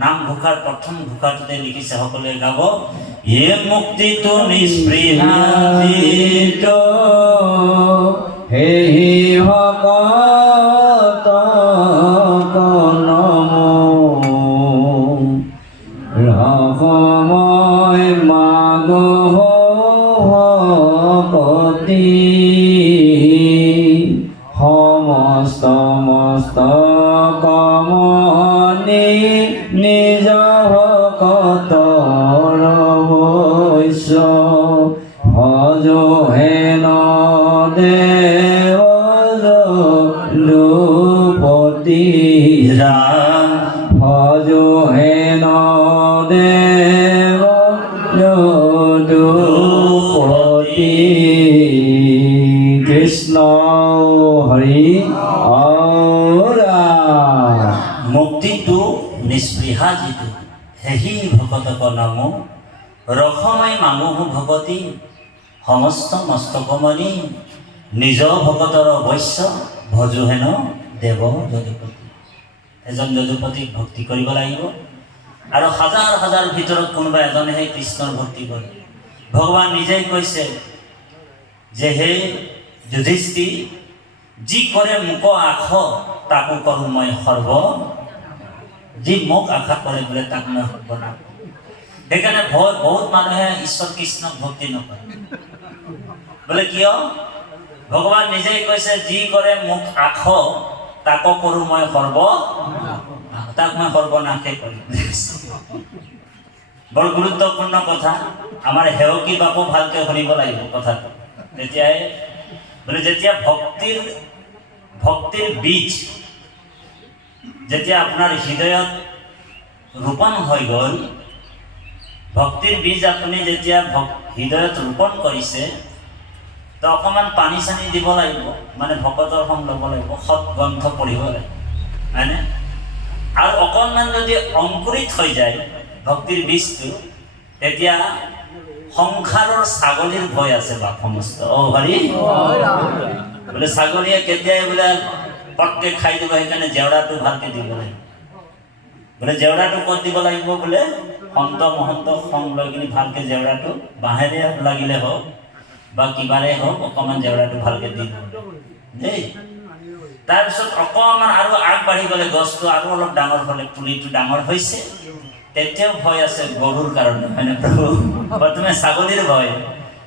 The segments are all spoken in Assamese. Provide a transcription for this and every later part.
নাম ঘোষাৰ প্ৰথম ঘোষাটোতে লিখিছে, সকলোৱে গাব। য়ে মুক্তিটো নিস্পৃহাজিত হেহি ভকত নমো ৰসময় মাগ ভকতি সমস্ত মস্ত কমনি নিজ ভকতৰ বৈশ্য ভজ হেন দেৱ লোপতি ৰাম ভজ হেন দেৱ লোপতি। কৃষ্ণ হৰি মুক্তিটো নিস্পৃহাজিত হেহি ভকতক নমো ৰসময় মানুহ ভকতি সমস্ত মস্তকমণি নিজ ভকতৰ অৱশ্য ভজো হেন দেৱ যদুপতি। এজন যদুপতিক ভক্তি কৰিব লাগিব, আৰু হাজাৰ হাজাৰ ভিতৰত কোনোবা এজনেহে কৃষ্ণৰ ভক্তি কৰে। ভগৱান নিজেই কৈছে যে হে যুধিষ্ঠিৰ, যি কৰে মোক আশ তাকো কৰোঁ মই সৰ্ব, যি মোক আশা কৰে বোলে তাক মই সৰ্বনাশ। সেইকাৰণে বহুত মানুহে ঈশ্বৰ কৃষ্ণক ভক্তি নকৰে। বোলে কিয়? ভগৱান নিজেই কৈছে যি কৰে মোক আশ তাকো কৰোঁ মই সৰ্ব, তাক মই সৰ্বনাশে কৰিম। বৰ গুৰুত্বপূৰ্ণ কথা। আমাৰ সেৱকী বাপু ভালকৈ শুনিব লাগিব কথাটো। তেতিয়াই বোলে যেতিয়া ভক্তিৰ বীজ যেতিয়া আপোনাৰ হৃদয়ত ৰোপণ হৈ গ'ল, ভক্তিৰ বীজ আপুনি যেতিয়া হৃদয়ত ৰোপণ কৰিছে, তো অকণমান পানী চানী দিব লাগিব, মানে ভকতৰ সং ল'ব লাগিব, সৎ গ্ৰন্থ পঢ়িব লাগিব, হয়নে? আৰু অকণমান যদি অংকুৰিত হৈ যায় ভক্তিৰ বীজটো, তেতিয়া সংসাৰৰ ছাগলীৰ ভয় আছে বা সমস্ত। হৰি বোলে ছাগলীয়ে কেতিয়াই বোলে পটকে খাই দিব, সেইকাৰণে জেওৰাটো ভালকৈ দিব লাগিব। বোলে জেওৰাটো ক'ত দিব লাগিব? বোলে সন্ত মহন্ত সং লৈ কিনি ভালকৈ জেওৰাটো বাঁহেৰে লাগিলে হওক বা কিবাৰে হওক, অকণমান জেওৰাটো ভালকৈ দি দিব দেই। তাৰপিছত অকণমান আৰু আগবাঢ়ি গ'লে গছটো আৰু অলপ ডাঙৰ হ'লে, পুলিটো ডাঙৰ হৈছে, তেতিয়াও ভয় আছে গৰুৰ কাৰণে, হয়নে প্ৰভু? প্ৰথমে ছাগলীৰ ভয়,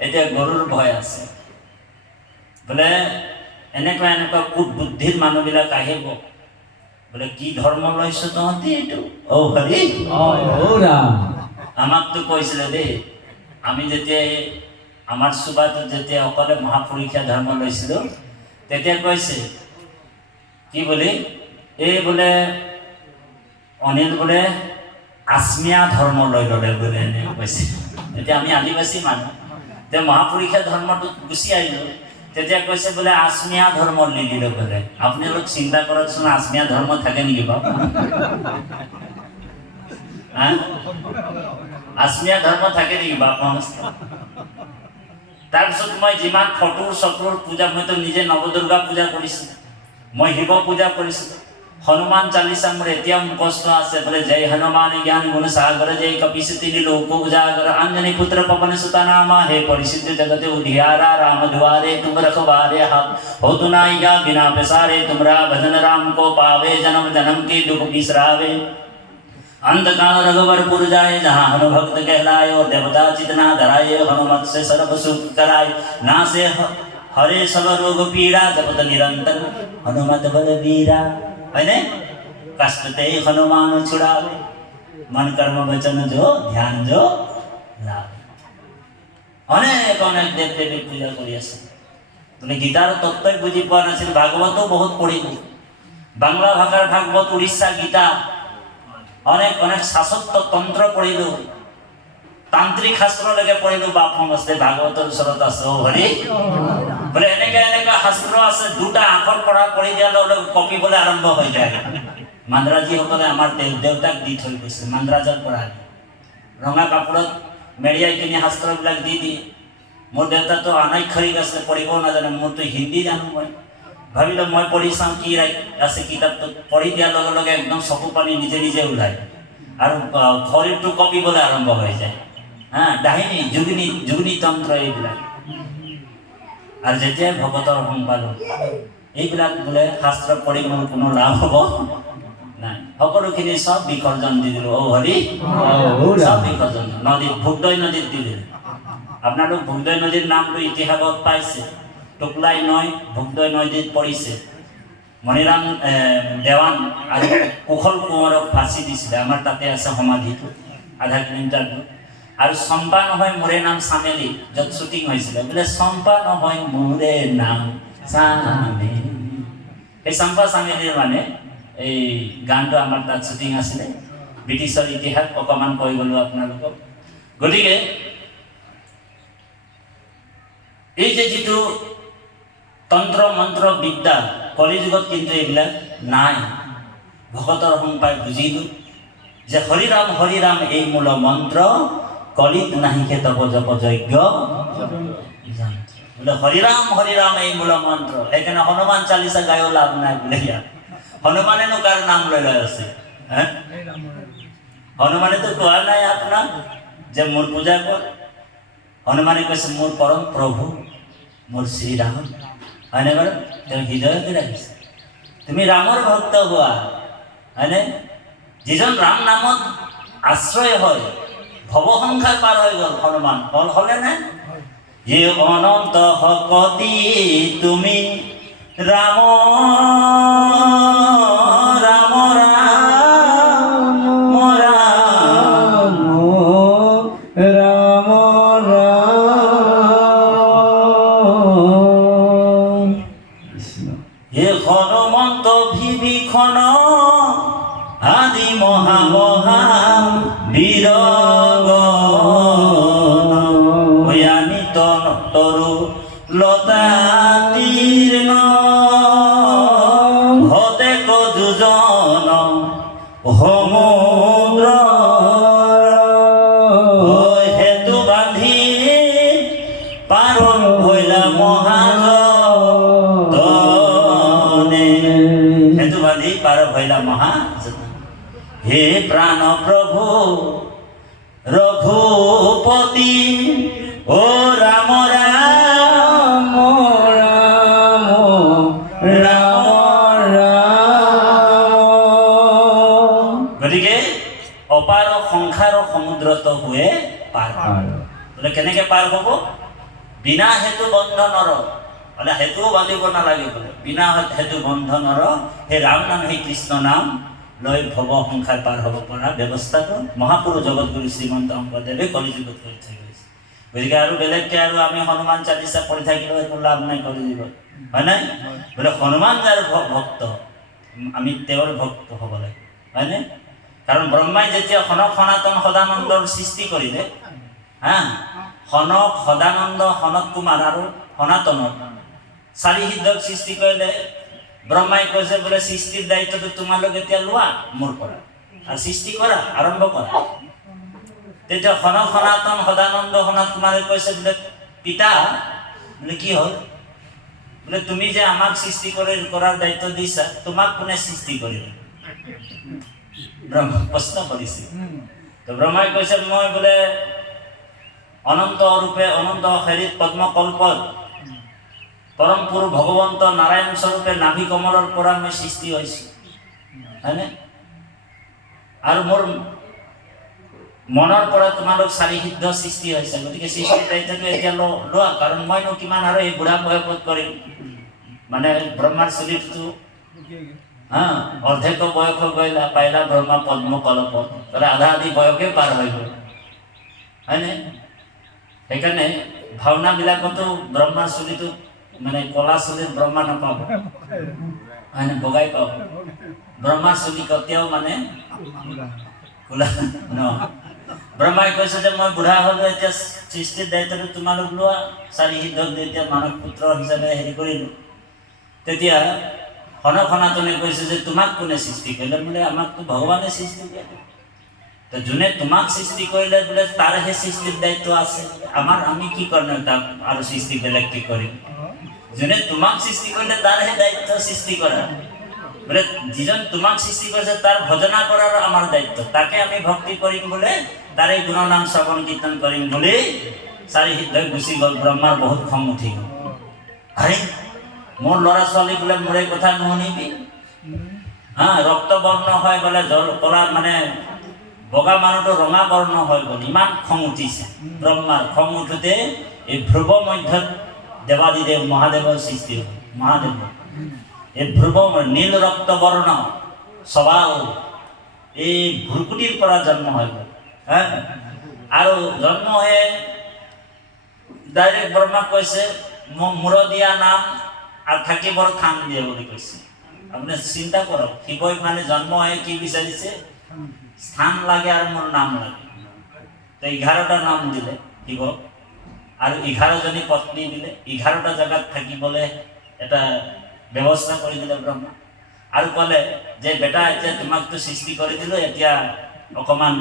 এতিয়া গৰুৰ ভয় আছে। বোলে এনেকুৱা কুট বুদ্ধিৰ মানুহবিলাক আহিব, বোলে কি ধৰ্ম লৈছ তহঁতি এইটো? হৰি আমাকতো কৈছিলে দেই, আমি যেতিয়া আমাৰ সুবাটোত যেতিয়া অকলে মহাপুৰুষীয়া ধৰ্ম লৈছিলোঁ, তেতিয়া কৈছে কি বুলি, এই বোলে অনিল বোলে আচমিয়া ধৰ্ম লৈ ল'লে বোলে, এনেকৈ কৈছে। তেতিয়া আমি আদিবাসী মানুহ, তেতিয়া মহাপুৰুষীয়া ধৰ্মটো গুচি আহিলোঁ। তেতিয়া কৈছে বোলে আচমিয়া ধৰ্ম নিদিলে বোলে। আপোনালোক চিন্তা কৰকচোন, আচমিয়া ধৰ্ম থাকে নেকি বাৰু? আচমিয়া ধৰ্ম থাকে নেকি বাপ? তাৰপিছত মই যিমান ফটোৰ চটোৰ পূজা, মইতো নিজে নৱদুৰ্গা পূজা কৰিছোঁ, মই শিৱ পূজা কৰিছোঁ, হনুমান চালিচা মোৰ এতিয়াও মুখস্থ আছে। বোলে জয় হনুমান জ্ঞান গুণ সাগৰ, জয় কপিসতি লোক উজাগৰ, অঞ্জনী পুত্ৰ পवन সুত নামা, হে परिसिद्ध जगते उधियारा, राम द्वारे तुम रखवारे, हो तु नाइका बिना पेसारे, तुमरा भजन राम को पावे, जन्म जन्म की दुख बिसरावे। अंधकाल रघुवरपुर जाए, जहाँ हनुभक्त कहलाए, और देवता चितना धराए, हनुमत से सर्व सुख कराए, ना से हरे सब रोग पीड़ा, जपत निरंतर हनुमत बलबीरा। है कष्ट ते हनुमान छुड़ावे, मन कर्म वचन जो ध्यान जो लावे। অনেক অনেক দেৱ দেৱীৰ পূজা কৰি আছে। তুমি গীতাৰ তত্ত্বই বুজি পোৱা নাছিল, ভাগৱতো বহুত পঢ়িলো, বাংলা ভাষাৰ ভাগৱত, উড়িষ্যা গীতা, অনেক অনেক শাস্ত্ৰ তন্ত্ৰ পঢ়িলো, তান্ত্ৰিক শাস্ত্ৰলৈকে পঢ়িলো। বাপ সমস্তে ভাগৱতৰ ওচৰত আছে। হৰি বোলে এনেকে শাস্ত্ৰ আছে, দুটা আখৰ পঢ়ি দিয়াৰ লগে কপিবলৈ আৰম্ভ হৈ যায়। মান্দ্ৰাজীসকলে আমাৰ দেউতাক দি থৈ গৈছে, মান্দ্ৰাজৰ পৰা ৰঙা কাপোৰত মেৰিয়াই কিনি শাস্ত্ৰবিলাক দি দিয়ে। মোৰ দেউতাতো অনৈক্ষৰিক আছে, পঢ়িবও নাজানে, মোৰতো হিন্দী জানো। মই ভাবিলোঁ মই পঢ়ি চাওঁ কি আছে কিতাপটো। পঢ়ি দিয়াৰ লগে লগে একদম চকু পানী নিজে নিজে ওলায়। আৰু শৰীৰটো কঁপিবলৈ আৰম্ভ হৈ যায়। ডাহিনী যোগিনী তন্ত্ৰ এইবিলাক। আৰু যেতিয়াই ভকতৰ সংবাদ এইবিলাক বোলে শাস্ত্ৰ পঢ়ি মোৰ কোনো লাভ হ'ব নাই, সকলোখিনি চব বিসৰ্জন দি দিলো। অ হৰি চব বিসৰ্জন নদীত, ভোগদৈ নদীত দি দিলো। আপোনালোক ভোগদৈ নদীৰ নামটো ইতিহাসত পাইছে। টোকলাই নৈ ভোগদৈ নদীত পৰিছে। মণিৰাম দেৱান আৰু কুশল কোঁৱৰক ফাঁচি দিছিলে। আমাৰ তাতে আছে সমাধিটো, আধা কিলোমিটাৰ দূৰ। আৰু চম্পা নহয় মোৰে নাম চামেলি, য'ত শ্বুটিং হৈছিলে, বোলে চম্পা নহয় মোৰে নাম চামেলি। সেই চম্পা চামেলিৰ মানে এই গানটো আমাৰ তাত শ্বুটিং আছিলে। ব্ৰিটিছৰ ইতিহাস অকণমান কৈ গ'লো আপোনালোকক। গতিকে এই যে যিটো তন্ত্ৰ মন্ত্ৰ বিদ্যা কলিযুগত কিন্তু এইবিলাক নাই। ভকতৰ সংপাই বুজিলো যে হৰি ৰাম এই মূল মন্ত্ৰ, কলিত নাহিকে তব জপ যজ্ঞ। বোলে হৰি ৰাম এই মূল মন্ত্ৰ। সেইকাৰণে হনুমান চালিচা গায়ো লাভ নাই বোলে। ইয়াত হনুমানেনো কাৰ নাম লৈ আছে? হনুমানেতো কোৱা নাই আপোনাক যে মোৰ পূজা কৰ। হনুমানে কৈছে মোৰ পৰম প্ৰভু, মোৰ শ্ৰীৰাম। হয়নে বাৰু? তেওঁ হৃদয়তে ৰাখিছে। তুমি ৰামৰ ভক্ত হোৱা, হয়নে? যিজন ৰাম নামত আশ্ৰয় হয়, ভৱ সংসাৰ পাৰ হৈ গ'ল হনুমান। হ'লে নে? যে অনন্ত শকতি তুমি ৰাম ৰাম ৰাম ৰাম ৰাম। হে হনুমন্ত বিভীষণ আদি মহা মহা বীৰ ভয়ানিত তৰু লতা তীৰ্ণ হতে কজুজন সমুদ্ৰ হেতু বান্ধি পাৰ ভৈলা মহাজনে। হেতু বান্ধি পাৰ ভৈলা মহাজনে। হে প্ৰাণ প্ৰভু ৰঘুপতি ও ৰাম ৰাম ৰাম ৰাম ৰাম। গতিকে অপাৰ সংসাৰ সমুদ্ৰত হৈ পাৰ। বোলে কেনেকে পাৰ হ'ব? বিনা হেতু বন্ধনৰ, বোলে হেতুও বান্ধিব নালাগে বোলে। বিনা হেতু বন্ধনৰ সেই ৰাম নাম, সেই কৃষ্ণ নাম লৈ ভৱ সংসাৰ পাৰ হ'ব পৰা ব্যৱস্থাটো মহাপুৰুষ জগতগুৰু শ্ৰীমন্ত শংকৰদেৱে কলিযুগত কৰি থৈ গৈছে। গতিকে আৰু বেলেগকে আৰু আমি হনুমান চালিচা পঢ়ি থাকিলেও একো লাভ নাই কলিযুগত, হয় নাই? বোলে হনুমান যাৰ ভক্ত, আমি তেওঁৰ ভক্ত হ'ব লাগে, হয়নে? কাৰণ ব্ৰহ্মাই যেতিয়া সনক সনাতন সদানন্দৰ সৃষ্টি কৰিলে, সনক সদানন্দ সনত কুমাৰ আৰু সনাতনৰ চাৰি সিদ্ধক সৃষ্টি কৰিলে। ব্ৰহ্মাই কৈছে বোলে সৃষ্টিৰ দায়িত্বটো তোমালোক এতিয়া লোৱা মোৰ পৰা, আৰু সৃষ্টি কৰা, আৰম্ভ কৰা। তেতিয়া সনক সনাতন সদানন্দ সনত কুমাৰে কৈছে বোলে পিতা, বোলে কি হ'ল? বোলে তুমি যে আমাক সৃষ্টি কৰাৰ দায়িত্ব দিছা, তোমাক কোনে সৃষ্টি কৰিলে? ব্ৰহ্মা প্ৰশ্ন কৰিছে। তো ব্ৰহ্মাই কৈছে মই বোলে অনন্ত ৰূপে অনন্ত হেৰিত পদ্মকল্পত পৰম পুৰুষ ভগৱন্ত নাৰায়ণ স্বৰূপে নাভি কমলৰ পৰা মই সৃষ্টি হৈছোঁ, হয়নে? আৰু মোৰ মনৰ পৰা তোমালোক চাৰি সিদ্ধ সৃষ্টি হৈছে। গতিকে সৃষ্টিৰ দায়িত্বটো এতিয়া লোৱা, কাৰণ মইনো কিমান আৰু এই বুঢ়া বয়সত কৰিম। মানে ব্ৰহ্মাৰ চৰিত্ৰটো অৰ্ধেক বয়স গ'লা, পাইলা ব্ৰহ্মা পদ্ম কলপত, তাহলে আধা আধি বয়সে পাৰ হৈ গ'ল, হয়নে? সেইকাৰণে ভাওনাবিলাকতো ব্ৰহ্মাৰ চুলিটো মানে কলা চুলিৰ ব্ৰহ্মা নাপাব, হয়নে? বগাই পাব। ব্ৰহ্মাৰ চুলি কেতিয়াও মানে কোলা নহয়। ব্ৰহ্মাই কৈছে যে মই বুঢ়া হ'লো, এতিয়া সৃষ্টিৰ দায়িত্বটো তোমালোক লোৱা। চাৰি সিদ্ধক যেতিয়া মানৱ পুত্ৰ হিচাপে হেৰি কৰিলোঁ, তেতিয়া সনক সনাতনে কৈছে যে তোমাক কোনে সৃষ্টি কৰিলে? বোলে আমাকতো ভগৱানে সৃষ্টি কৰিলে। তো যোনে তোমাক সৃষ্টি কৰিলে বোলে তাৰহে সৃষ্টিৰ দায়িত্ব আছে। আমি কি কৰিম তাক আৰু সৃষ্টি বেলেগ কি কৰিম? যোনে তোমাক সৃষ্টি কৰিলে তাৰহে দায়িত্ব সৃষ্টি কৰা। বোলে যিজন তোমাক সৃষ্টি কৰিছে তাৰ ভজনা কৰাৰ আমাৰ দায়িত্ব, তাকে আমি ভক্তি কৰিম বোলে, তাৰে গুণনাম শ্ৰৱণ কীৰ্তন কৰিম বুলি চাৰি হৃদয় গুচি গ'ল। ব্ৰহ্মাৰ বহুত খং উঠি গ'ল। আৰে মোৰ ল'ৰা ছোৱালী বোলে মোৰ এই কথা নুশুনিবি, ৰক্ত বৰ্ণ হয় বোলে, জল কলা মানে বগা মানুহটো ৰঙা বৰ্ণ হয় গ'ল, ইমান খং উঠিছে ব্ৰহ্মাৰ। খং উঠোতে এই ধ্ৰুৱ মধ্যত দেৱাদিদেৱ মহাদেৱৰ সৃষ্টি হ'ল। মহাদেৱ এই ধ্ৰুৱ নীল ৰক্ত বৰ্ণ স্বভাৱ এই ভ্ৰুকুটিৰ পৰা জন্ম হৈ গ'ল। আৰু জন্ম হৈ ডাইৰেক্ট ব্ৰহ্মাক কৈছে মূৰ দিয়া নাম আৰু থাকিবৰ থান দিয়ে বুলি কৈছে। আপুনি চিন্তা কৰক, শিৱই মানে জন্ম হৈ কি বিচাৰিছে? স্থান লাগে আৰু মোৰ নাম লাগে। তো 11টা নাম দিলে শিৱ, আৰু 11জনী পত্নী দিলে, 11টা জেগাত থাকিবলৈ এটা ব্যৱস্থা কৰি দিলে ব্ৰহ্মা। আৰু ক'লে যে বেটা এতিয়া তোমাকতো সৃষ্টি কৰি দিলোঁ, এতিয়া অকণমান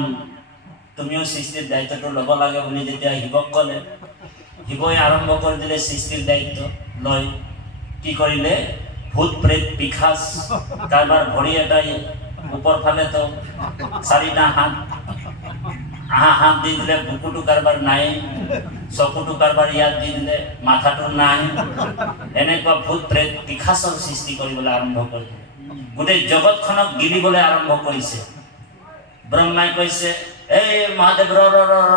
তুমিও সৃষ্টিৰ দায়িত্বটো ল'ব লাগে বুলি যেতিয়া শিৱক ক'লে, শিৱই আৰম্ভ কৰি দিলে সৃষ্টিৰ দায়িত্ব লৈ। কি কৰিলে? ভূত প্ৰেত পিশাচ, কাৰোবাৰ ভৰি এটাই ওপৰ ফালেতো 4টা হাত, হাত দি দিলে, বুকুটো কাৰোবাৰ নাই, চকুটো কাৰোবাৰ ইয়াত দি দিলে, মাথাটো নাই। এনেকুৱা ভূত প্ৰেত পিশাচৰ সৃষ্টি কৰিবলৈ আৰম্ভ কৰিলে, গোটেই জগতখনক গিলিবলৈ আৰম্ভ কৰিছে। ব্ৰহ্মাই কৈছে এই মহাদেৱ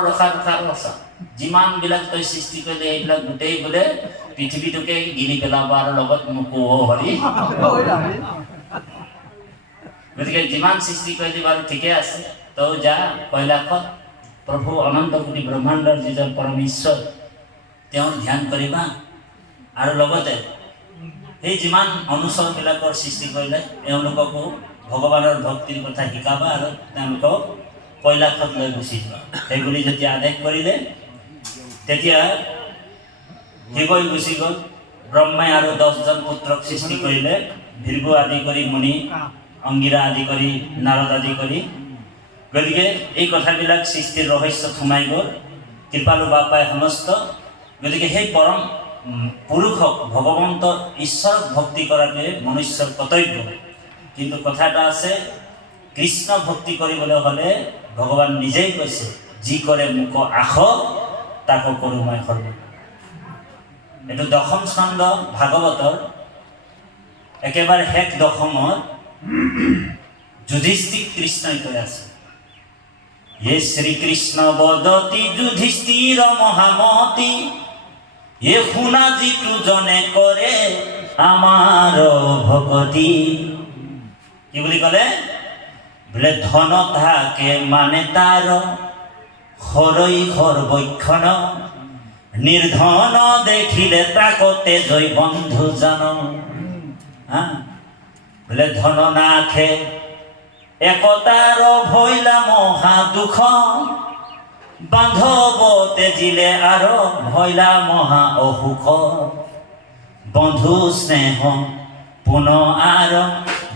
ৰখা, যিমান বিলাক তই সৃষ্টি কৰিলে এইবিলাক গোটেই বোলে পৃথিৱীটোকে গিলি পেলাব আৰু লগত মোকো হৰি। গতিকে যিমান সৃষ্টি কৰিলি বাৰু ঠিকে আছে, তই যা কৈলাশত প্ৰভু অনন্ত কোটি ব্ৰহ্মাণ্ডৰ যিজন পৰম ঈশ্বৰ তেওঁৰ ধ্যান কৰিবা, আৰু লগতে সেই যিমান অনুচৰবিলাকৰ সৃষ্টি কৰিলে এওঁলোককো ভগৱানৰ ভক্তিৰ কথা শিকাবা আৰু তেওঁলোকক কৈলাশত লৈ গুচি যোৱা। সেইবুলি যেতিয়া আদেশ কৰিলে তেতিয়া শিৱই গুচি গ'ল। ব্ৰহ্মাই আৰু 10জন পুত্ৰক সৃষ্টি কৰিলে, ভৃগু আদি কৰি মুনি, অংগিৰা আদি কৰি নাৰদ আদি কৰি। গতিকে এই কথাবিলাক সৃষ্টিৰ ৰহস্যত সোমাই গ'ল, কৃপালু বাপাই সমস্ত। গতিকে সেই পৰম পুৰুষক ভগৱন্ত ঈশ্বৰক ভক্তি কৰাটোৱে মনুষ্যৰ কৰ্তব্য। কিন্তু কথা এটা আছে, কৃষ্ণ ভক্তি কৰিবলৈ হ'লে ভগৱান নিজেই কৈছে যি কৰে মোক আস তাকো কৰোঁ মই সৰ্ব। এইটো 10ম স্কন্ধ ভাগৱতৰ একেবাৰে শেষ 10মত যুধিষ্ঠিৰ কৃষ্ণই কৈ আছে, য়ে শ্ৰীকৃষ্ণ বদতি যুধিষ্ঠিৰ মহামতি, এ শুনা যিটো জনে কৰে আমাৰ ভকতি। কি বুলি ক'লে? বোলে ধন থাকে মানে তাৰ হৰৈ সৰ্বক্ষণ, নিৰ্ধন দেখিলে তাকতে জয় বন্ধু জান। বোলে ধন নাখে একতাৰ ভৈলা মহা দুখ, বান্ধৱ তেজিলে আৰু ভৈলা মহা অসুখ। বন্ধু স্নেহ পুন আৰ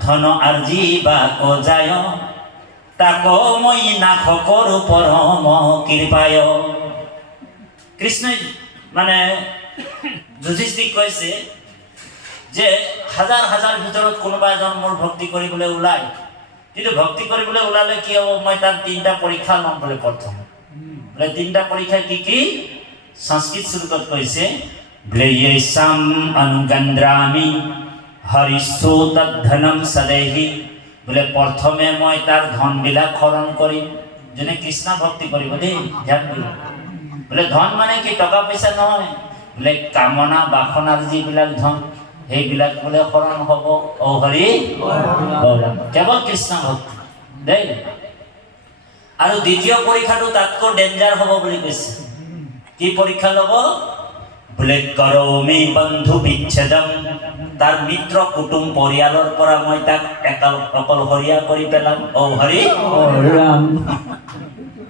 ধন আৰ্জিবা যায়, তাক মই নাশ কৰো পৰম কৃপায়। কৃষ্ণই মানে যুধিষ্ঠিক কৈছে যে হাজাৰ হাজাৰ ভিতৰত কোনোবা এজন মোৰ ভক্তি কৰিবলৈ ওলায়, কিন্তু ভক্তি কৰিবলৈ ওলালে কি হ'ব? মই তাত 3টা পৰীক্ষা ল'ম বোলে। প্ৰথম বোলে 3টা পৰীক্ষা কি কি? সংস্কৃত শ্লোকত কৈছে বোলে য়েশাম অনুগন্দ্ৰামি হৰিষ্ঠো তদ্ধনম সদেহি। বোলে প্ৰথমে মই তাৰ ধনবিলাক হৰণ কৰিম। যোনে কৃষ্ণ ভক্তি কৰিব দেই, ধ্যান কৰিব। বোলে ধন মানে কি? টকা পইচা নহয়, বোলে কামনা বাসনাৰ যিবিলাক ধন সেইবিলাক বোলে হৰণ হ'ব। অ হৰি কেৱল কৃষ্ণ ভক্তি দেই। আৰু দ্বিতীয় পৰীক্ষাটো তাতকৈ ডেঞ্জাৰ হ'ব বুলি কৈছে। কি পৰীক্ষা ল'ব? বোলে কৰমি বন্ধু বিচ্ছেদম, তাৰ মিত্ৰ কুটুম পৰিয়ালৰ পৰা মই তাক অকলশৰীয়া কৰি পেলাম। অ হৰি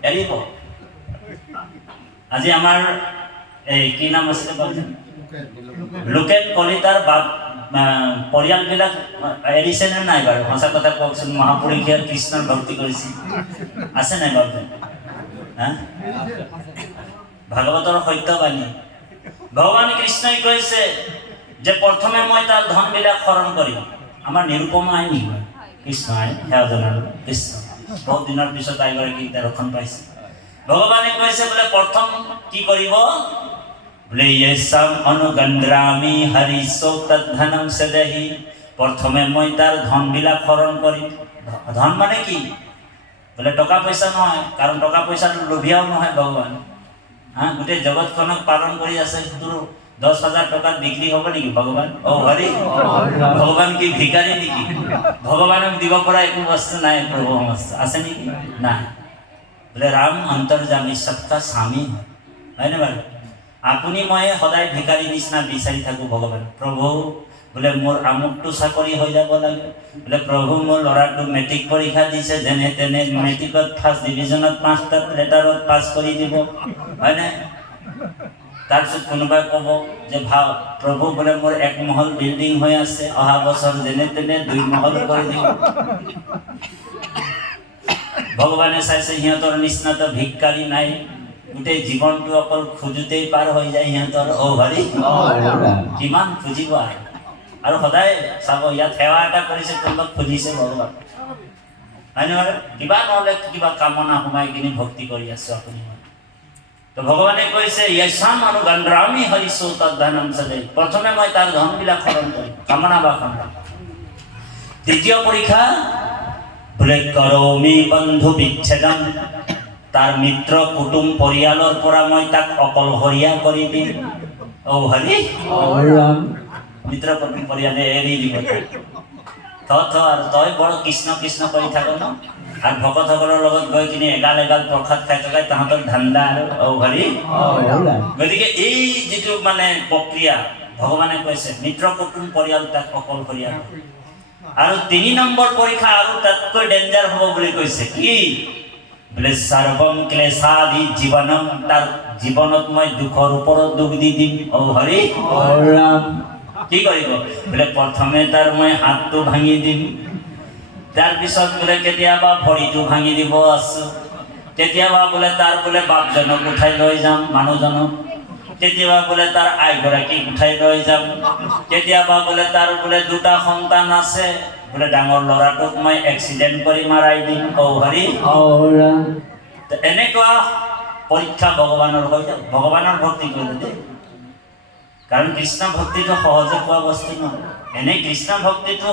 এৰিব। আজি আমাৰ এই কি নাম আছিলে, লোকেল কলিতাৰ পৰিয়ালবিলাক এৰিছে নে নাই বাৰু? সঁচা কথা কওকচোন, মহাপুৰুষে কৃষ্ণৰ ভক্তি কৰিছে, আছে নাই বাৰু? ভাগৱতৰ সত্যবাণী ভগৱান কৃষ্ণই কৈছে যে প্ৰথমে মই তাৰ ধনবিলাক হৰণ কৰিম, আমাৰ নিৰুপমা আই নেকি কৃষ্ণ আই সেৱা জনালো কৃষ্ণ বহুত দিনৰ পিছত আইগৰাকী দৰ্শন পাইছে ভগৱানে কৈছে বোলে প্ৰথম কি কৰিব বোলে য়েসাম অনুগন্দ্ৰামি হৰিসো তদ্ধনম সদহি প্ৰথমে মই তাৰ ধনবিলাক হৰণ কৰিম ধন মানে কি বোলে টকা পইচা নহয় কাৰণ টকা পইচাটো লোভিয়াও নহয় ভগৱান গোটেই জগতখনক পালন কৰি আছে তোৰ 10,000 টকাত বিক্ৰী হ'ব নেকি ভগৱান অ হৰি ভগৱান কি ভিকাৰী নেকি ভগৱানক দিব পৰা একো বস্তু নাই প্ৰভু আছে নেকি নাই বোলে ৰাম অন্তৰ্যামী সবকা স্বামী হয়নে বাৰু আপুনি মই সদায় ভিকাৰী নিচিনা বিচাৰি থাকোঁ ভগৱান প্ৰভু বোলে মোৰ আমুকটো চাকৰি হৈ যাব লাগে বোলে প্ৰভু মোৰ ল'ৰাটো মেট্ৰিক পৰীক্ষা দিছে যেনে তেনে মেট্ৰিকত ফাৰ্ষ্ট ডিভিজনত 5টা লেটাৰত পাছ কৰি দিব হয়নে তাৰপিছত কোনোবাই ক'ব যে ভাও প্ৰভু বোলে মোৰ 1 মহল বিল্ডিং হৈ আছে অহা বছৰ যেনে তেনে 2 মহল কৰি দিব ভগৱানে চাইছে সিহঁতৰ নিচিনাতো ভিক্ষাৰী নাই গোটেই জীৱনটো অকল খোজোতেই পাৰ হৈ যায় সিহঁতৰ অ হৰি কিমান খুজিব আৰু সদায় চাব ইয়াত সেৱা এটা কৰিছে কোনোবাক খুজিছে ভগৱান হয়নে বাৰু কিবা নহ'লে কিবা কামনা সোমাই কিনি ভক্তি কৰি আছো আপুনি তো ভগৱানে কৈছে য়েসাম অনুগন্দ্ৰামি হৰিসো তদ্ধনম সদহি প্ৰথমে মই তাৰ ধনবিলাক হৰণ কৰিম কামনা বাসনা দ্বিতীয় পৰীক্ষা বোলে কৰমি বন্ধু বিচ্ছেদম তাৰ মিত্ৰ কুটুম পৰিয়ালৰ পৰা মই তাক অকলশৰীয়া কৰি দিম অ হৰি মিত্ৰ কুটুম পৰিয়ালে এৰি দিব আৰু তই বৰ কৃষ্ণ কৃষ্ণ কৰি থাক ন আৰু ভকতসকলৰ লগত গৈ কিনি এগাল প্ৰসাদ খাই থকাই তাহাঁতৰ ধান্দা আৰু অ হৰি গতিকে এই যিটো মানে প্ৰক্ৰিয়া ভগৱানে কৈছে মিত্ৰ কুটুম পৰিয়াল তাক অকলশৰীয়া আৰু 3 নম্বৰ পৰীক্ষা আৰু তাতকৈ ডেঞ্জাৰ হ'ব বুলি কৈছে কি বোলে সৰ্বম ক্লেশাদি জীৱনম তাৰ জীৱনত মই দুখৰ ওপৰত দুখ দি দিম অ হৰি কি কৰিব বোলে প্ৰথমে তাৰ মই হাতটো ভাঙি দিম তাৰপিছত বোলে কেতিয়াবা ভৰিটো ভাঙি দিব আছো কেতিয়াবা বোলে তাৰ বোলে বাপজনক উঠাই লৈ যাম মানুহজনক কেতিয়াবা বোলে তাৰ আইগৰাকীক উঠাই লৈ যাম কেতিয়াবা বোলে তাৰ বোলে 2টা সন্তান আছে বোলে ডাঙৰ ল'ৰাটোক মই এক্সিডেণ্ট কৰি মাৰাই দিম অ হৰি এনেকুৱা পৰীক্ষা ভগৱানৰ হৈ যাব ভগৱানৰ ভক্তি কৰিলে দেই কাৰণ কৃষ্ণ ভক্তিটো সহজে পোৱা বস্তু নহয় এনে কৃষ্ণ ভক্তিটো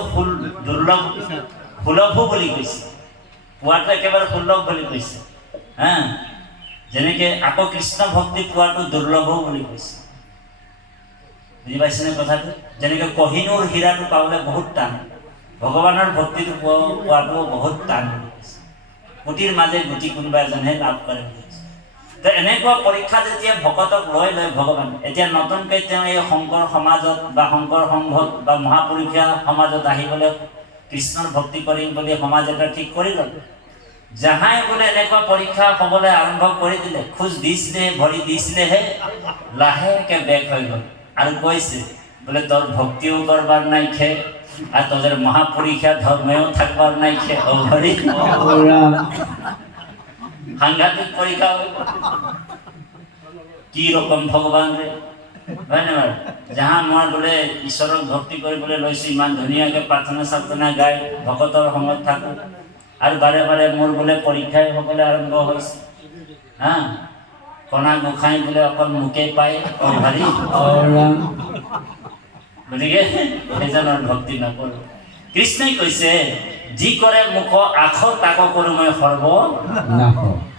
দুৰ্লভ সুলভো বুলি কৈছে পোৱাটো একেবাৰে সুলভ বুলি কৈছে যেনেকে আকৌ কৃষ্ণ ভক্তি পোৱাটো দুৰ্লভো বুলি কৈছে বুজি পাইছেনে কথাটো যেনেকে কহিনুৰ হীৰাটো পাবলৈ বহুত টান ভগৱানৰ ভক্তিটো পোৱাটো বহুত টান বুলি কৈছে কোটিৰ মাজে গুটি কোনোবা এজনহে লাভ কৰে বুলি কৈছে তো এনেকুৱা পৰীক্ষা যেতিয়া ভকতক লৈ লয় ভগৱান এতিয়া নতুনকৈ তেওঁ এই শংকৰ সমাজত বা শংকৰ সংঘত বা মহাপুৰুষীয়া সমাজত আহিবলৈ কৃষ্ণৰ ভক্তি কৰিম বুলি সমাজ এটা ঠিক কৰি ল'ল যাহাই বোলে এনেকুৱা পৰীক্ষা হ'বলৈ আৰম্ভ কৰি দিলে খোজ দিছিলে ভৰি দিছিলেহে লাহেকে বেগ হৈ গ'ল আৰু কৈছে বোলে তোৰ ভক্তিও কৰবাৰ নাই খে আর তোদের মহাপরীক্ষা ধর্মেও থাকবার নাই খে ও হরি সাংঘাতিক পরীক্ষা কি রকম ভগবান রে ধন্যবাদ যাহা মই বোলে ঈশ্বরক ভক্তি কৰিবলৈ লৈছো ইমান ধুনীয়াকে প্ৰাৰ্থনা গাই ভকতৰ সময়ত থাকো আৰু বাৰে বাৰে মোৰ বোলে পৰীক্ষাই হ'বলৈ আৰম্ভ হৈছে কণা গোসাঁই বোলে অকল মোকে পায় হৰি গতিকে সেইজনৰ ভক্তি নকৰো কৃষ্ণই কৈছে যি কৰে মুখ আখৰ তাক কৰো মই সৰ্ব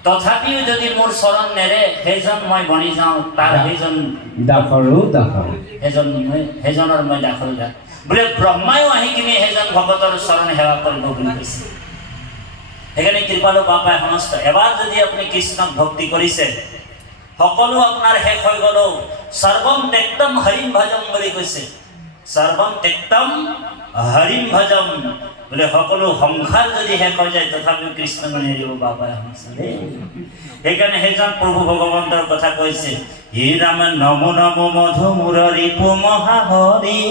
তথাপিও যদি মোৰ চৰণ নেৰে সেইজন মই বনি যাওঁ তাৰ সেইজন সেইজনৰ মই দাখল যাওঁ বোলে ব্ৰহ্মায়ো আহি কিনে সেইজন ভকতৰ চৰণ সেৱা কৰিব বুলি কৈছে সেইকাৰণে কৃপালু বাপাই সমস্ত এবাৰ যদি আপুনি কৃষ্ণক ভক্তি কৰিছে সকলো আপোনাৰ শেষ হৈ গ'লেও সৰ্বম ত্যক্তম হৰিম ভজম বুলি কৈছে সৰ্বম ত্যক্তম হৰিম ভজম বোলে সকলো সংসাৰ যদি শেষ হৈ যায় তথাপিও কৃষ্ণক নেৰিব বাবাই সমস্ত সেইকাৰণে সেইজন প্ৰভু ভগৱন্তৰ কথা কৈছে হে ৰাম নম নম মধু মুৰলীপু মহাহৰি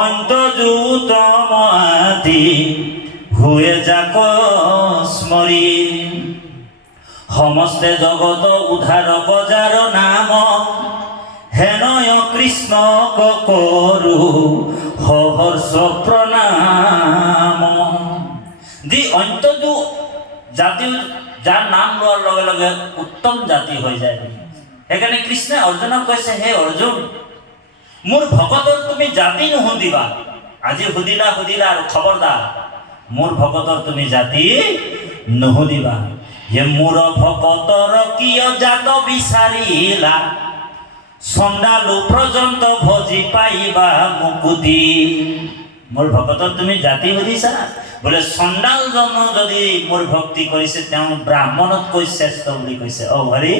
অন্তযুত মহাতি হুয়ে যাক স্মৰি সমস্তে জগত উদ্ধাৰ বজাৰ নাম হেনয় কৃষ্ণ কৰো সহস্ৰ প্ৰণাম। যি অন্তটো জাতি যাৰ নাম লোৱাৰ লগে লগে উত্তম জাতি হৈ যায়। সেইকাৰণে কৃষ্ণই অৰ্জুনক কৈছে, হে অৰ্জুন, মোৰ ভকতৰ তুমি জাতি নুসুধিবা। আজি সুধিলা আৰু খবৰদাৰ, মোৰ ভকতৰ তুমি জাতি নুসুধিবা। হে মোৰ ভকতৰ কিয় জাত বিচাৰিলা, চণ্ডালু পৰ্যন্ত ভজি পাইবা মুকুতি। মোৰ ভকতৰ তুমি জাতি সুধিছা, বোলে চণ্ডালজনো যদি মোৰ ভক্তি কৰিছে তেওঁ ব্ৰাহ্মণতকৈ শ্ৰেষ্ঠ বুলি কৈছে। অ হৰি।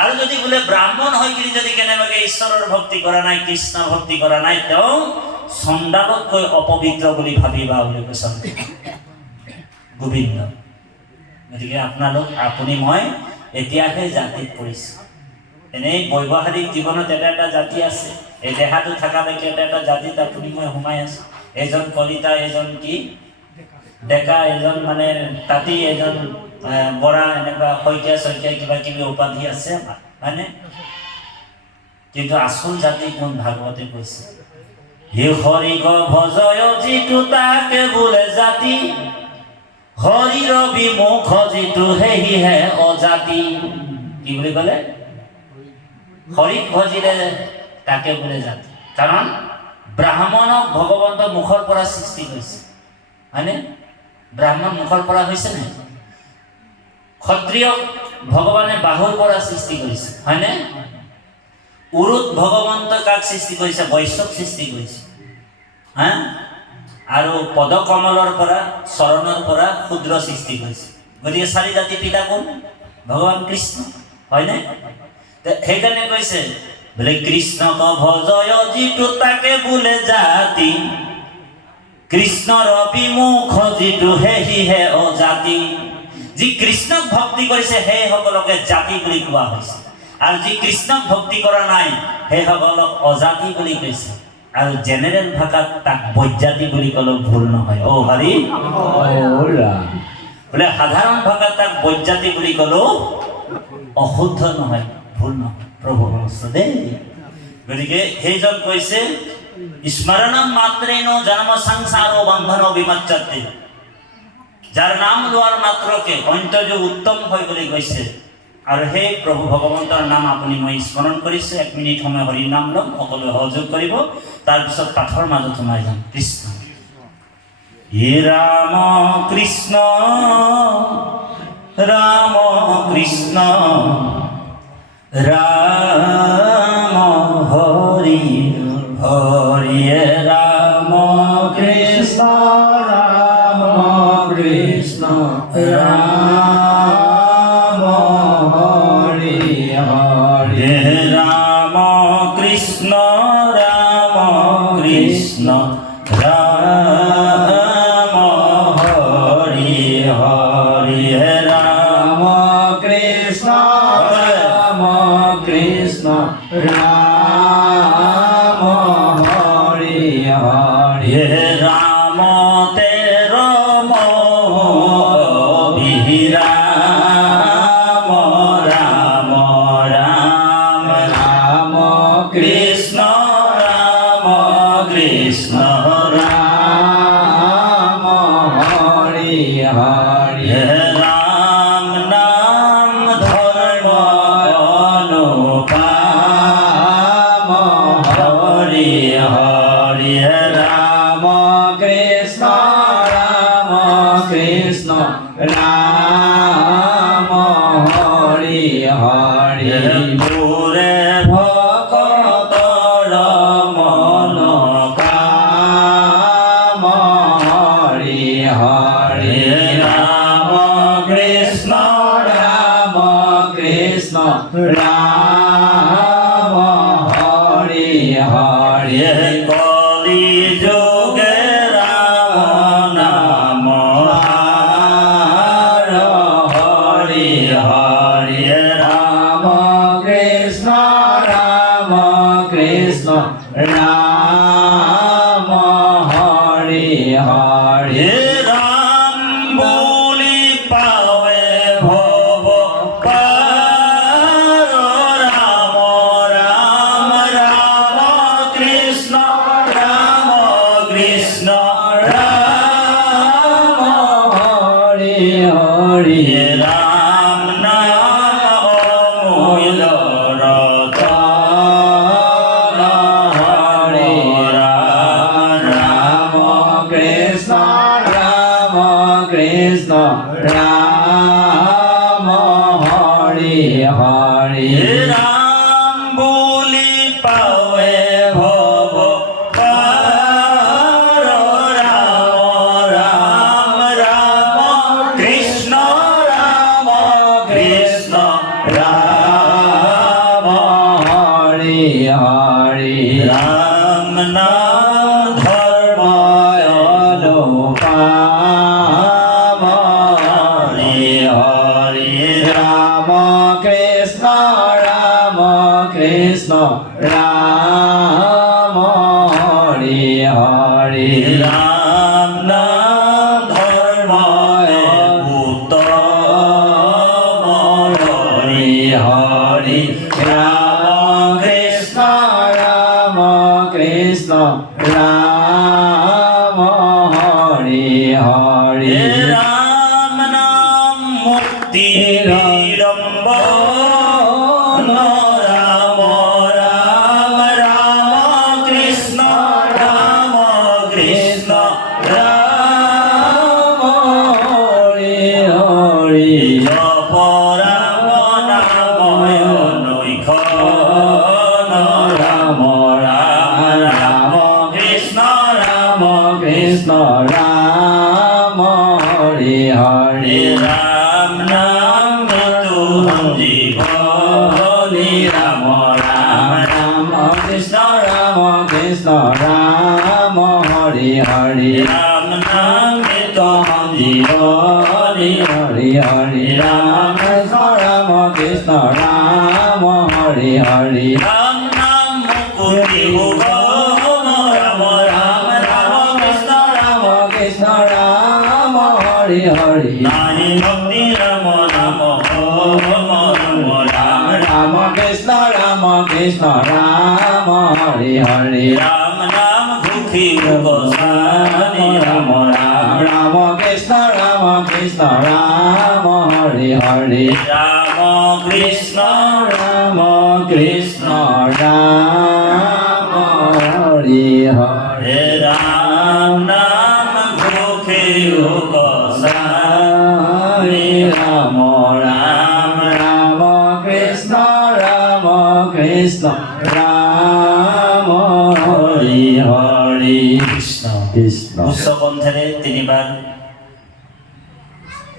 আৰু যদি বোলে ব্ৰাহ্মণ হৈ কিনি যদি কেনেবাকে ঈশ্বৰৰ ভক্তি কৰা নাই, কৃষ্ণ ভক্তি কৰা নাই, তেওঁ চণ্ডালতকৈ অপবিত্ৰ বুলি ভাবিবা বুলি কৈছে গোবিন্দ। গতিকে আপুনি মই এতিয়াহে জাতিত পৰিছে। এনেই বৈবাহিক জীৱনত এটা জাতি আছে, এই দেহাটো থকালৈকে এটা জাতিত আপুনি মই সোমাই আছো। এজন কলিতা, এজন কি ডেকা, এজন মানে তাঁতি, এজন বৰা, এনেকুৱা শইকীয়া কিবা কিবি উপাধি আছে আমাৰ, হয়নে? কিন্তু আচল জাতি কোন ভাগৱতে কৈছে, হে হৰিক ভজয় যিটো তাকে বোলে জাতি, হৰিৰ বিমুখ যিটো সেহিহে অজাতি। কি বুলি ক'লে? হৰিক ভজিলে তাকে বোলে জাতি। কাৰণ ব্ৰাহ্মণক ভগৱন্ত মুখৰ পৰা সৃষ্টি কৰিছে, হয়নে? ব্ৰাহ্মণ মুখৰ পৰা হৈছে নে? ক্ষত্ৰিয়ক ভগৱানে বাহুৰ পৰা সৃষ্টি কৰিছে, হয়নে? উৰুত ভগৱন্ত কাক সৃষ্টি কৰিছে? বৈশ্যক সৃষ্টি কৰিছে, হা? আৰু পদকমলৰ পৰা, চৰণৰ পৰা ক্ষুদ্ৰ সৃষ্টি কৰিছে। গতিকে চাৰি জাতি পিতা কোন? ভগৱান কৃষ্ণ, হয়নে? সেইকাৰণে কৈছে বোলে কৃষ্ণক ভজয় যিটো তাকে বোলে জাতি, কৃষ্ণৰ বিমুখ যিটো সেহিহে অজাতি। যি কৃষ্ণক ভক্তি কৰিছে সেইসকলকে জাতি বুলি কোৱা হৈছে, আৰু যি কৃষ্ণক ভক্তি কৰা নাই সেইসকলক অজাতি বুলি কৈছে। আৰু জেনেৰেল ভাষাত তাক বৈজাতি বুলি ক'লেও ভুল নহয়। অ হৰি। বোলে সাধাৰণ ভাষাত তাক বৈজাতি বুলি ক'লেও অশুদ্ধ নহয়, ভুল নহয়। প্ৰভু দেই। গতিকে সেইজন কৈছে স্মৰণম মাত্ৰেনো জন্ম সংসাৰ বন্ধন বিমচ্ছতে। যাৰ নাম লোৱাৰ মাত্ৰকে অন্তৰ্য উত্তম হয় বুলি কৈছে। আৰু সেই প্ৰভু ভগৱন্তৰ নাম আপুনি মই স্মৰণ কৰিছোঁ। 1 মিনিট সময় হৰি নাম ল'ম, সকলোৱে সহযোগ কৰিব। তাৰপিছত পাঠৰ মাজত সোমাই যাম। কৃষ্ণ হে ৰাম কৃষ্ণ ৰাম কৃষ্ণ রাম হরি হরি রাম কৃষ্ণ রাম কৃষ্ণ রাম হরি হরি রাম কৃষ্ণ রাম কৃষ্ণ রাম হরি হরি রাম কৃষ্ণ কৃষ্ণ রাম হরি হরি রাম তের বিরাম রাম রাম রাম কৃষ্ণ রাম কৃষ্ণ রাম হরি হরি রাম নাম ধর্ম অনুপম হরি হরি রাম কৃষ্ণ রাম হরি হরি পুরে ভকতর মন কাম হরি হরি রাম কৃষ্ণ রাম হরি হরি কলি যোগে রাম নাম হরি হরি রাম কৃষ্ণ রাম হরি হরি রাম বলি পাবে ভব পার রাম কৃষ্ণ রাম হরি হরি রাম নাম অমূল্য রতন হরে রাম রাম কৃষ্ণ রাম কৃষ্ণ রাম হরি হরি রাম বুলি পাৱে ভৱ পাৰ ৰাম ৰাম ৰাম কৃষ্ণ ৰাম কৃষ্ণ ৰাম হৰি হৰি ৰাম নাম ধৰ্ময় পাম হৰি হৰি ৰাম কৃষ্ণ ৰাম কৃষ্ণ ৰাম হৰি হৰি ৰাম নাম ধৰ্ময় উত্তম হৰি হরি রাম কৃষ্ণ রাম কৃষ্ণ রাম হরি হরি রাম নাম মুক্তি বিলম্বন রাম রাম রাম কৃষ্ণ কৃষ্ণ রাম হরি হরি জপ ৰাম নাময় নৈখন ৰাম ৰাম ৰাম কৃষ্ণ ৰাম কৃষ্ণ ৰাম হৰি হৰি ৰাম নাম মৃত্যু জীবনী ৰাম ৰাম রাম কৃষ্ণ রাম হরি হরি রাম নাম মৃত্যু জীবনী হরি হরি রাম কৃষ্ণ রাম হরি হরি রাম নাম মুকুতি ভুবন ৰাম ৰাম ৰাম কৃষ্ণ ৰাম কৃষ্ণ ৰাম হৰি হৰি নাহি ভক্তি ৰাম নাম ওম ৰাম ৰাম কৃষ্ণ ৰাম হৰি হৰি ৰাম নাম সুখী গোসানী ৰাম ৰাম ৰাম কৃষ্ণ ৰাম হৰি হৰি ৰাম কৃষ্ণ ৰাম কৃষ্ণ ৰাম হৰি হৰি হে ৰাম নাম সুখী গোসানী ৰাম ৰাম ৰাম কৃষ্ণ কৃষ্ণ ৰাম হৰি হৰি কৃষ্ণ কৃষ্ণ উচ্চ কণ্ঠেৰে তিনিবাৰ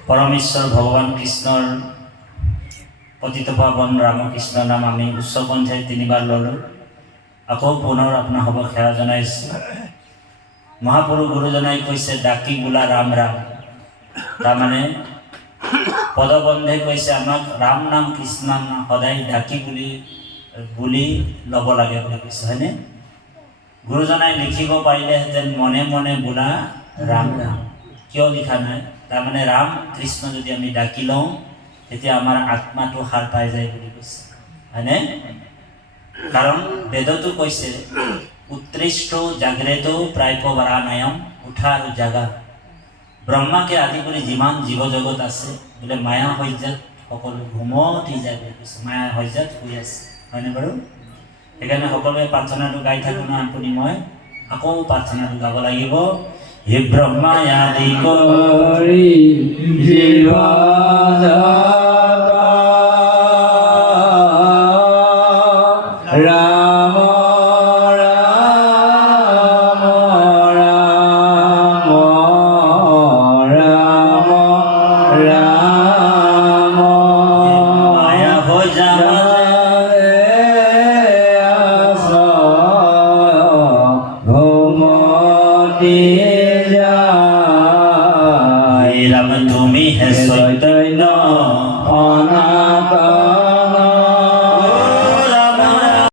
পৰমেশ্বৰ ভগৱান কৃষ্ণৰ পতিত পাৱন ৰামকৃষ্ণ নাম আমি উচ্চ কণ্ঠেৰে তিনিবাৰ ল'লোঁ। আকৌ পুনৰ আপোনাৰ হ'ব সেৱা জনাইছোঁ। মহাপুৰুষ গুৰুজনাই কৈছে ডাকি বোলা ৰাম ৰাম, তাৰমানে পদবন্ধে কৈছে আমাক ৰাম নাম কৃষ্ণ নাম সদায় ডাকি বুলি ল'ব লাগে বুলি কৈছে, হয়নে? গুৰুজনাই লিখিব পাৰিলেহেঁতেন মনে মনে বোলা ৰাম ৰাম, কিয় লিখা নাই? তাৰমানে ৰাম কৃষ্ণ যদি আমি ডাকি লওঁ তেতিয়া আমাৰ আত্মাটো সাৰ পাই যায় বুলি কৈছে, হয়নে? কাৰণ বেদতো কৈছে উৎকৃষ্ট জাগ্ৰত প্ৰাপ্য বাৰাণায়ম, উঠা আৰু জাগা। ব্ৰহ্মাকে আদি কৰি যিমান জীৱ জগত আছে বোলে মায়া সজ্জাত সকলো ঘুমতি যায় বুলি কৈছে, মায়া সজ্জাত শুই আছে, হয়নে বাৰু? সেইকাৰণে সকলোৱে প্ৰাৰ্থনাটো গাই থাকোঁ ন, আপুনি মই আকৌ প্ৰাৰ্থনাটো গাব লাগিব। হে ব্ৰহ্মায়াদি হৰি জীৱ ৰাম ৰাম ৰাম ৰাম ৰাম মায়া সজ্জা ঘুমতি